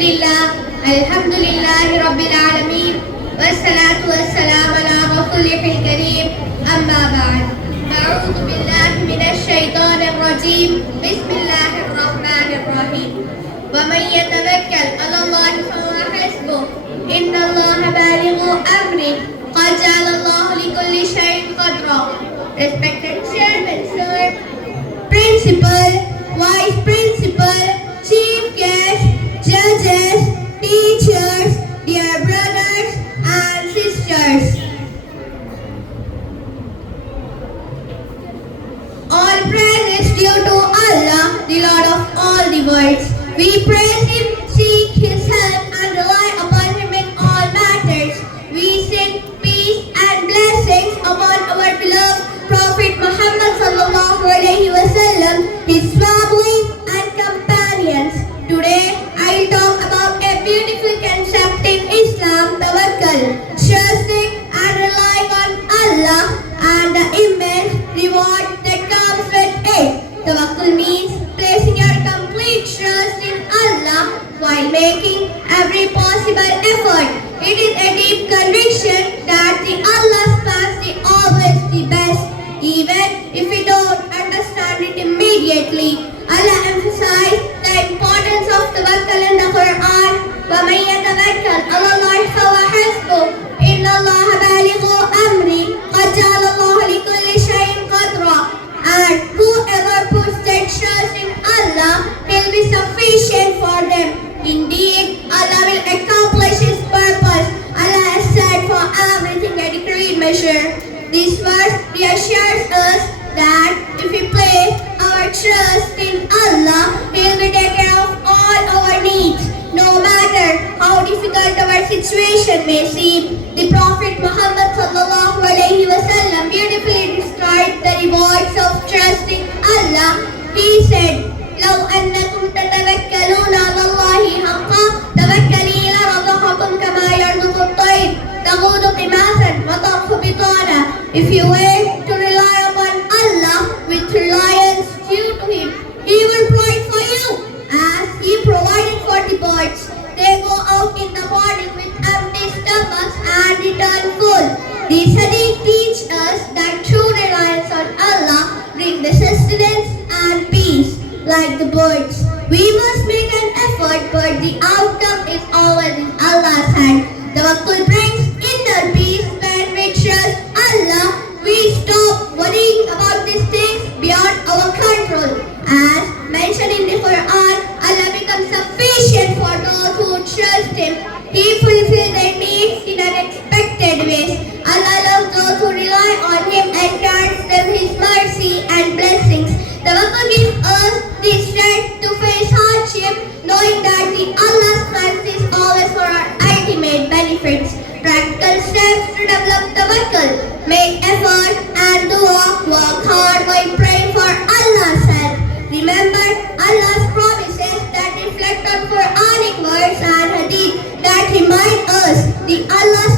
Alhamdulillah, Alhamdulillahi Rabbil Alameen, Wassalatu wassalam ala Rasulihil Kareem, Amma ba'd. A'udhu billahi minash shaitanir rajeem, Bismillahir Rahmanir Rahim. وَمَن يَتَوَكَّلْ عَلَى اللَّهِ فَهُوَ حَسْبُهُ إِنَّ اللَّهَ بَالِغُ أَمْرِهِ قَدْ جَعَلَ اللَّهُ لِكُلِّ شَيْءٍ قَدْرًا. Respected Chairman, Sir, Principal, Vice Principal, Chief Guest, Judges, Teachers, dear brothers and sisters. All praise is due to Allah, the Lord of all the worlds. We praise Him, seek His help and rely upon Him in all matters. We send peace and blessings upon our beloved Prophet Muhammad sallallahu alaihi wasallam, his family and companions. Today I will talk about a beautiful concept in Islam, tawakkul, trusting and relying on Allah and the immense reward that comes with it. Tawakkul means placing your complete trust in Allah while making every possible effort. It is a deep conviction that the Allah's path is always the best, even if we don't understand it immediately. Allah emphasized the importance of tawakkul in the Quran. وَمَن يَتَوَكَّلْ عَلَى اللَّهِ فَهُوَ حَسْبُهُ إِنَّ اللَّهَ بَالِغُ أَمْرِهِ قَدْ جَعَلَ اللَّهُ لِكُلِّ شَيْءٍ قَدْرًا. And whoever puts their trust in Allah, He'll be sufficient for them. Indeed, Allah will accomplish His purpose. Allah has said for everything a decreed measure. This verse reassures us that if we place our trust in Allah, He will take care of all our needs, no matter how difficult our situation may seem. The Prophet Muhammad sallallahu alaihi wasallam beautifully described the rewards of trusting Allah. He said, لو أنكم تتوكلون على الله حقا توكلي لرزقكم كما يرزق الطير تغدو خماسا وتروح بطانا. If you were to rely upon Allah with reliance due to Him, He will provide for you as He provided for the birds. They go out in the morning with empty stomachs and return full. This hadith teaches us that true reliance on Allah brings the sustenance and peace. Like the birds, we must make an effort, but the outcome is always in Allah's hand. Tawakkul brings inner peace. When we trust Allah, we stop worrying about these things beyond our control. As mentioned in the Quran, Allah becomes sufficient for those who trust Him. He fulfills their needs in unexpected ways. Allah loves those who rely on Him and grants them His mercy and blessings. Tawakkul gives us the strength to face hardship, knowing that the Allah's plan is always for our ultimate benefits. Practical steps to develop tawakkul: make effort and dua, work hard while praying for Allah's help. Remember Allah's promises that reflect on Quranic words and hadith that remind us the Allah's